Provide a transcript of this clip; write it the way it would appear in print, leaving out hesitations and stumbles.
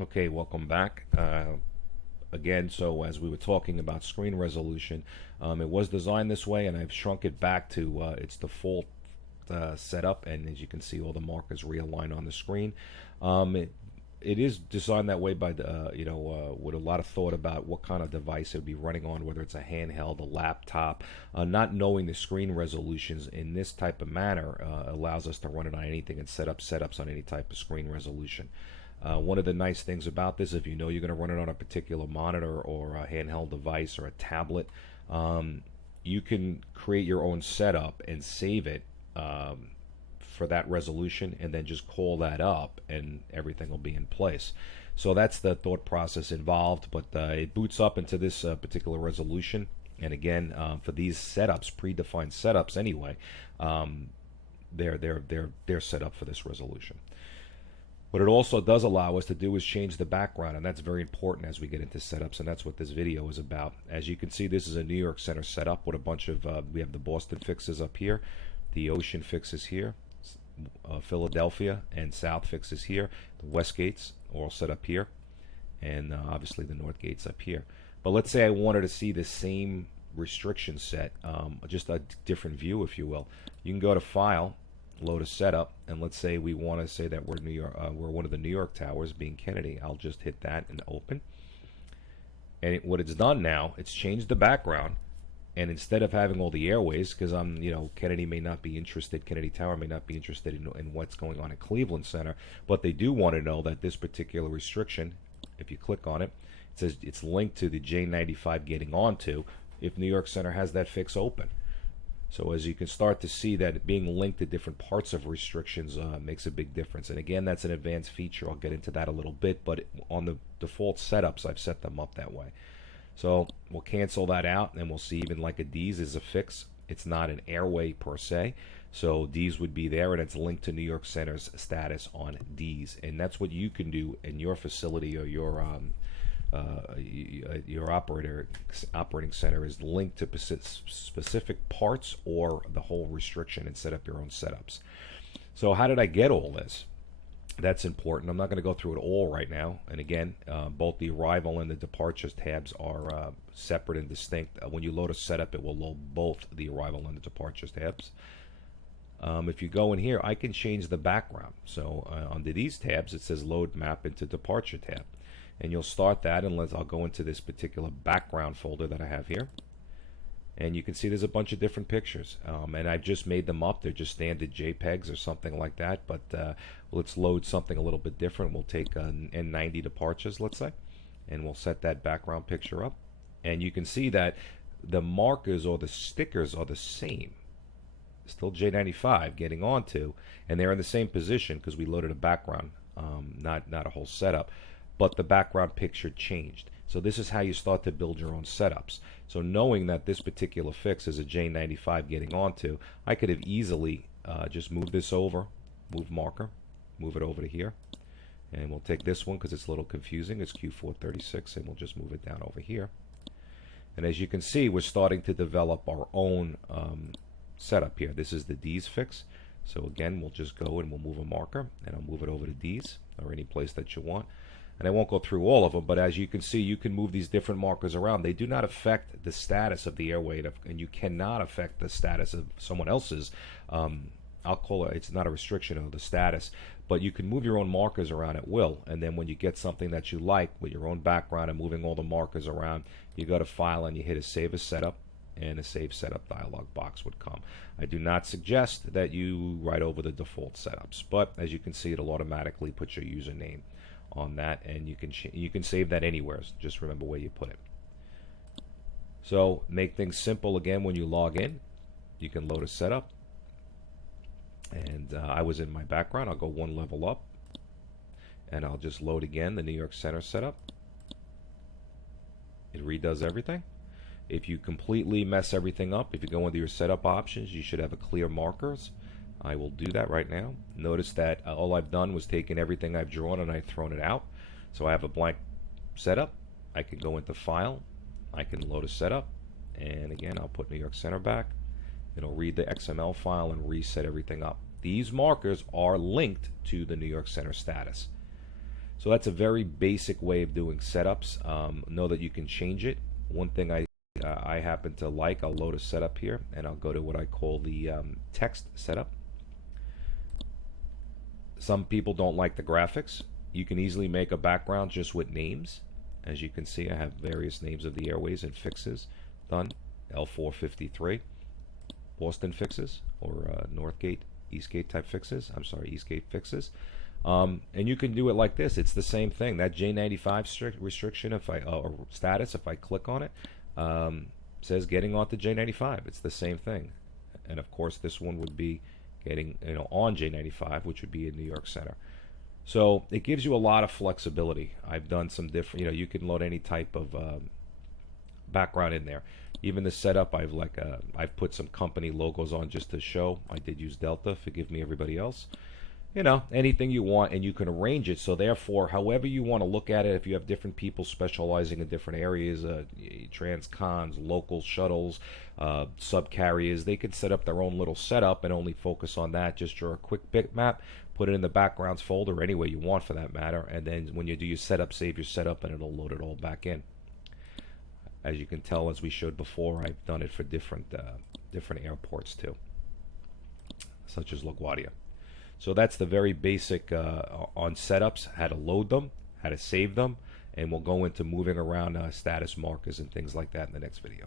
Okay, welcome back. Again, so as we were talking about screen resolution, it was designed this way, and I've shrunk it back to its default setup. And as you can see, all the markers realign on the screen. It is designed that way by with a lot of thought about what kind of device it would be running on, whether it's a handheld, a laptop. Not knowing the screen resolutions in this type of manner allows us to run it on anything and set up setups on any type of screen resolution. One of the nice things about this, if you know you're going to run it on a particular monitor or a handheld device or a tablet, you can create your own setup and save it for that resolution, and then just call that up and everything will be in place. So that's the thought process involved, but it boots up into this particular resolution. And again, for these setups, predefined setups anyway, they're set up for this resolution. What it also does allow us to do is change the background, and that's very important as we get into setups, and that's what this video is about. As you can see, this is a New York Center setup with a bunch of, we have the Boston fixes up here, the Ocean fixes here, Philadelphia and South fixes here, the West gates all set up here, and obviously the North gates up here. But let's say I wanted to see the same restriction set, just a different view, if you will. You can go to File, load a setup, and let's say we want to say that we're New York, we're one of the New York towers, being Kennedy. I'll just hit that and open. And what it's done now, it's changed the background, and instead of having all the airways, because Kennedy may not be interested, Kennedy Tower may not be interested in what's going on at Cleveland Center, but they do want to know that this particular restriction, if you click on it, it says it's linked to the J95 getting onto if New York Center has that fix open. So as you can start to see that being linked to different parts of restrictions makes a big difference. And again, that's an advanced feature. I'll get into that a little bit, but on the default setups, I've set them up that way. So we'll cancel that out, and we'll see even like a D's is a fix. It's not an airway per se. So D's would be there, and it's linked to New York Center's status on D's. And that's what you can do in your facility or your operating center is linked to specific parts or the whole restriction, and set up your own setups. So how did I get all this? That's important. I'm not going to go through it all right now. And again, both the arrival and the departures tabs are separate and distinct. When you load a setup, it will load both the arrival and the departures tabs. If you go in here, I can change the background. So under these tabs, it says load map into departure tab. And you'll start that, and I'll go into this particular background folder that I have here. And you can see there's a bunch of different pictures. And I've just made them up. They're just standard JPEGs or something like that. But let's load something a little bit different. We'll take N90 departures, let's say. And we'll set that background picture up. And you can see that the markers or the stickers are the same. Still J95 getting onto. And they're in the same position because we loaded a background, not a whole setup. But the background picture changed. So this is how you start to build your own setups. So knowing that this particular fix is a J95 getting onto, I could have easily just moved this over, move marker, move it over to here. And we'll take this one because it's a little confusing. It's Q436, and we'll just move it down over here. And as you can see, we're starting to develop our own setup here. This is the D's fix. So again, we'll just go and we'll move a marker, and I'll move it over to D's or any place that you want. And I won't go through all of them, but as you can see, you can move these different markers around. They do not affect the status of the airway, and you cannot affect the status of someone else's. I'll call it, it's not a restriction of the status, but you can move your own markers around at will. And then when you get something that you like with your own background and moving all the markers around, you go to File and you hit a Save as Setup, and a Save Setup dialog box would come. I do not suggest that you write over the default setups, but as you can see, it'll automatically put your username on that, and you can save that anywhere. Just remember where you put it. So make things simple again. When you log in, you can load a setup, and I was in my background. I'll go one level up, and I'll just load again the New York Center setup. It redoes everything. If you completely mess everything up, if you go into your setup options, you should have a clear markers. I will do that right now. Notice that all I've done was taken everything I've drawn and I've thrown it out. So I have a blank setup. I can go into File. I can load a setup. And again, I'll put New York Center back. It'll read the XML file and reset everything up. These markers are linked to the New York Center status. So that's a very basic way of doing setups. Know that you can change it. One thing I happen to like, I'll load a setup here, and I'll go to what I call the text setup. Some people don't like the graphics. You can easily make a background just with names. As you can see, I have various names of the airways and fixes done. L453, Boston fixes, or Northgate, Eastgate type fixes. I'm sorry, Eastgate fixes. And you can do it like this. It's the same thing. That J95 restriction, if I or status, if I click on it, says getting onto J95. It's the same thing. And of course, this one would be getting on J95, which would be in New York Center. So it gives you a lot of flexibility. I've done some different. You can load any type of background in there. Even the setup, I've put some company logos on just to show. I did use Delta. Forgive me, everybody else. Anything you want, and you can arrange it. So therefore, however you want to look at it, if you have different people specializing in different areas, transcons, local shuttles, subcarriers, they can set up their own little setup and only focus on that. Just draw a quick bitmap, put it in the backgrounds folder, any way you want for that matter, and then when you do your setup, save your setup, and it'll load it all back in. As you can tell, as we showed before, I've done it for different airports too, such as LaGuardia. So that's the very basic on setups, how to load them, how to save them, and we'll go into moving around status markers and things like that in the next video.